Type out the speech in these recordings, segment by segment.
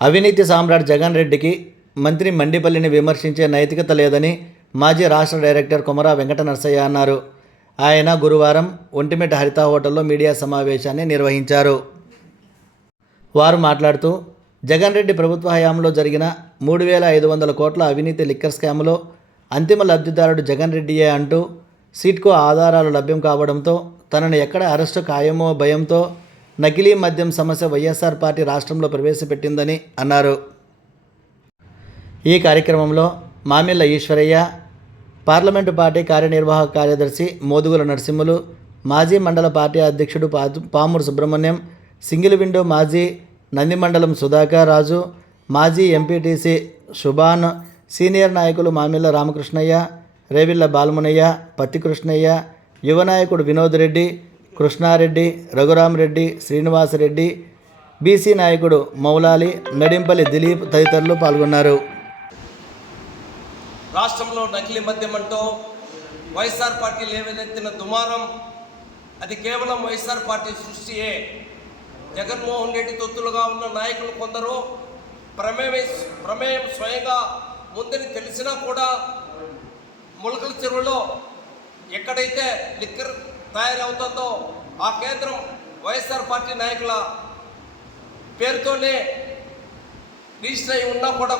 అవినీతి సామ్రాట్ జగన్ రెడ్డికి మంత్రి మండిపల్లిని విమర్శించే నైతికత లేదని మాజీ రాష్ట్ర డైరెక్టర్ కొమరా వెంకట నరసయ్య అన్నారు. ఆయన గురువారం ఒంటిమిట్ట హరిత హోటల్లో మీడియా సమావేశాన్ని నిర్వహించారు. వారు మాట్లాడుతూ జగన్ రెడ్డి ప్రభుత్వ హయాంలో జరిగిన 3,500 కోట్ల అవినీతి లిక్కర్ స్కామ్లో అంతిమ లబ్ధిదారుడు జగన్ రెడ్డియే అంటూ సిట్కో ఆధారాలు లభ్యం కావడంతో తనను ఎక్కడ అరెస్టు ఖాయమో భయంతో నకిలీ మద్యం సమస్య వైఎస్ఆర్ పార్టీ రాష్ట్రంలో ప్రవేశపెట్టిందని అన్నారు. ఈ కార్యక్రమంలో మామిళ్ళ ఈశ్వరయ్య, పార్లమెంటు పార్టీ కార్యనిర్వాహక కార్యదర్శి మోదుగుల నరసింహులు, మాజీ మండల పార్టీ అధ్యక్షుడు పామూరు సుబ్రహ్మణ్యం, సింగిల్ విండో మాజీ నందిమండలం సుధాకర్ రాజు, మాజీ ఎంపీటీసీ శుభాన్, సీనియర్ నాయకులు మామిళ్ళ రామకృష్ణయ్య, రేవిళ్ళ బాలమునయ్య, పత్తి కృష్ణయ్య, యువ నాయకుడు వినోద్ రెడ్డి, కృష్ణారెడ్డి, రఘురామరెడ్డి, శ్రీనివాసరెడ్డి, బీసీ నాయకుడు మౌలాలి, నడింపల్లి దిలీప్ తదితరులు పాల్గొన్నారు. రాష్ట్రంలో నకిలీ మద్యం అంటూ వైఎస్ఆర్ పార్టీ లేవనెత్తిన దుమారం అది కేవలం వైఎస్ఆర్ పార్టీ సృష్టియే. జగన్మోహన్ రెడ్డి తొత్తులుగా ఉన్న నాయకులు కొందరు ప్రమేయం స్వయంగా ముందని తెలిసినా కూడా ములకల చెరువులో ఎక్కడైతే లిక్కర్ తయారవుతుందో ఆ కేంద్రం వైఎస్ఆర్ పార్టీ నాయకుల పేరుతోనే రిజిస్టర్ అయి ఉన్నా కూడా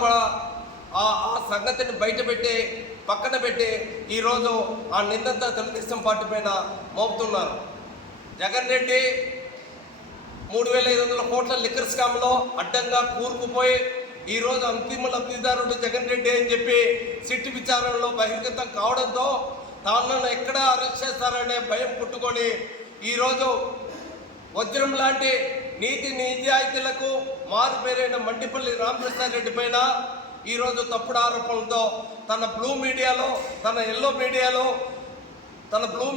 ఆ సంగతిని బయటపెట్టి పక్కన పెట్టి ఈరోజు ఆ నిందంతా తెలుగుదేశం పార్టీ పైన మోపుతున్నారు. జగన్ రెడ్డి 3,500 కోట్ల లిక్కర్ స్కామ్లో అడ్డంగా కూరుకుపోయి ఈరోజు అంతిమ లబ్ధిదారుడు జగన్ రెడ్డి అని చెప్పి సిట్టు విచారణలో బహిర్గతం కావడంతో తాను ఎక్కడ అరెస్ట్ చేస్తారనే భయం పుట్టుకొని ఈరోజు వజ్రం లాంటి నీతి నిజాయితీలకు మారుపేరైన మండిపల్లి రామప్రసాద్ రెడ్డి పైన ఈరోజు తప్పుడు ఆరోపణలతో తన బ్లూ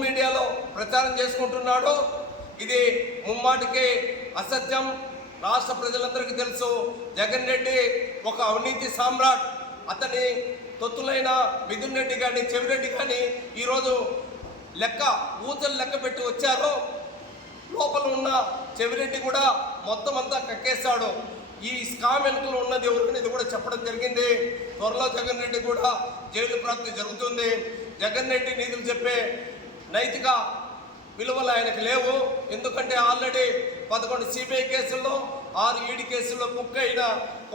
మీడియాలో ప్రచారం చేసుకుంటున్నాడు. ఇది ముమ్మాటికి అసత్యం. రాష్ట్ర ప్రజలందరికీ తెలుసు జగన్ రెడ్డి ఒక అవినీతి సామ్రాట్. అతని తొత్తులైన మిథున్ రెడ్డి కానీ చెవిరెడ్డి కానీ ఈరోజు ఊచలు లెక్క పెట్టి వచ్చారు. లోపల ఉన్న చెవిరెడ్డి కూడా మొత్తం అంతా కక్కేశాడు. ఈ స్కామ్ వెనుకలు ఉన్నది ఎవరికనేది కూడా చెప్పడం జరిగింది. త్వరలో జగన్ రెడ్డి కూడా జైలు ప్రాప్తి జరుగుతుంది. జగన్ రెడ్డి నీతులు చెప్పే నైతిక విలువలు ఆయనకు లేవు. ఎందుకంటే ఆల్రెడీ 11 సిబిఐ కేసుల్లో 6 ఈడీ కేసుల్లో బుక్ అయిన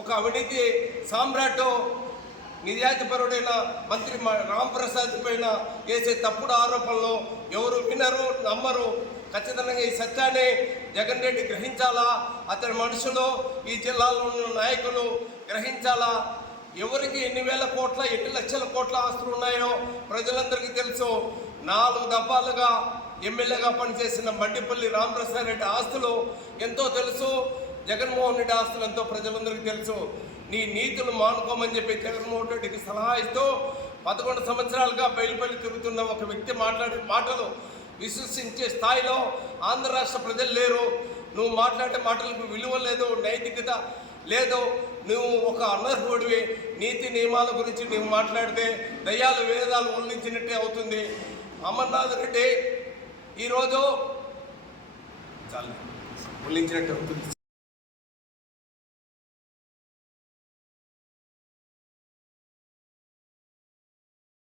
ఒక అవినీతి సామ్రాట్ నిజాయితీపరుడైన మంత్రి రాంప్రసాద్ పైన చేసే తప్పుడు ఆరోపణలు ఎవరు వినరు, నమ్మరు. ఖచ్చితంగా ఈ సత్యాన్ని జగన్ రెడ్డి గ్రహించాలా, అతని మనుషులు ఈ జిల్లాలో ఉన్న నాయకులు గ్రహించాలా. ఎవరికి ఎన్ని వేల కోట్ల ఎన్ని లక్షల కోట్ల ఆస్తులు ఉన్నాయో ప్రజలందరికీ తెలుసు. 4 దఫాలుగా ఎమ్మెల్యేగా పనిచేసిన మండిపల్లి రామప్రసాద్ రెడ్డి ఆస్తులు ఎంతో తెలుసు. జగన్మోహన్ రెడ్డి ఆస్తులు ఎంతో ప్రజలందరికీ తెలుసు. నీ నీతులు మానుకోమని చెప్పి జగన్మోహన్ రెడ్డికి సలహా ఇస్తూ 11 సంవత్సరాలుగా బయలుపల్లి తిరుగుతున్న ఒక వ్యక్తి మాట్లాడే మాటలు విశ్వసించే స్థాయిలో ఆంధ్ర రాష్ట్ర ప్రజలు లేరు. నువ్వు మాట్లాడే మాటలకు విలువ లేదు, నైతికత లేదు. నువ్వు ఒక అనర్హుడివి. నీతి నియమాల గురించి నువ్వు మాట్లాడితే దయ్యాలు వేదాలు ఉల్లించినట్టే అవుతుంది. అమర్నాథ్ రెడ్డి ఈరోజు ఉల్లించినట్టే అవుతుంది.